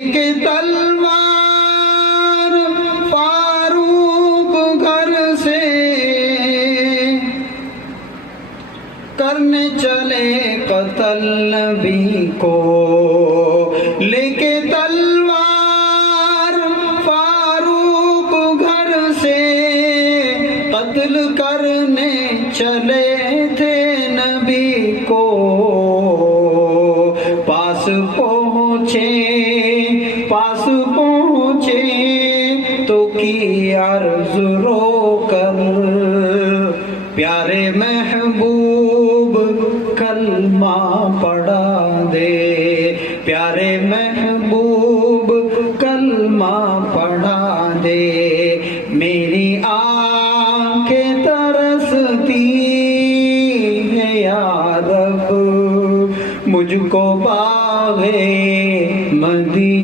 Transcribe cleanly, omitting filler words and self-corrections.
کہ تلوار فاروق گھر سے کرنے چلے قتل نبی کو، لے کے تلوار فاروق گھر سے قتل کرنے چلے تھے نبی کو، پاس پہنچے تو کی عرض رو کر، پیارے محبوب کلمہ پڑھا دے، پیارے محبوب کلمہ پڑھا دے، میری آنکھیں ترستی ہیں یا رب، مجھ کو